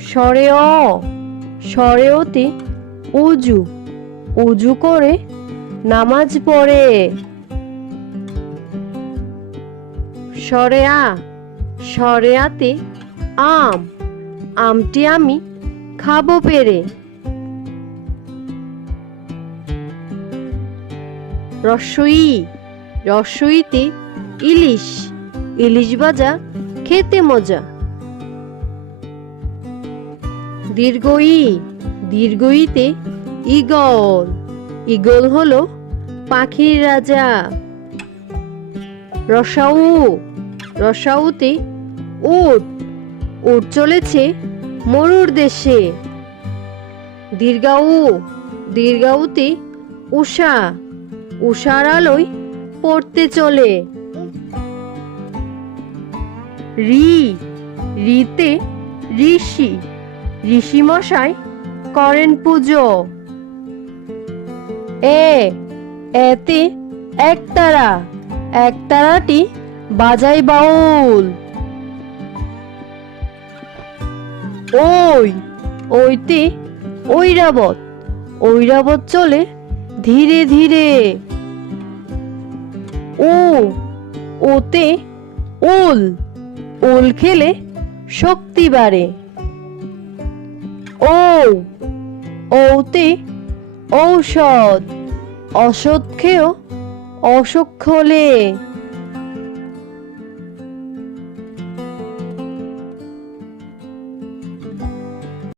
স্বরে অ, স্বরে ওতে উজু, উজু করে নামাজ পড়ে। স্বরে আ, স্বরে আতে আম, আমটি আমি খাবো পেরে। রস্বই, রস্বইতে ইলিশ, ইলিশ ভাজা খেতে মজা। দীর্ঘই, দীর্ঘইতে ঈগল, ঈগল হলো পাখির রাজা। রসাউ, রসাউতে উট, উট চলেছে মরুর দেশে। দীর্ঘাউ, দীর্ঘাউতে উষা, উষার আলোয় পড়তে চলে। রি, রিতে ঋষি, ঋষি মশাই করেন পুজো। এ, এতে একতারা, একতারাটি বাজায় বাউল। ওই, ওইতে ঐরাবত, ঐরাবত চলে ধীরে ধীরে। ও, ওতে ওল, ওল খেলে শক্তি বাড়ে। ও, ওতে ঔষধ, অসৎ খেয়েও অসুখ হলে।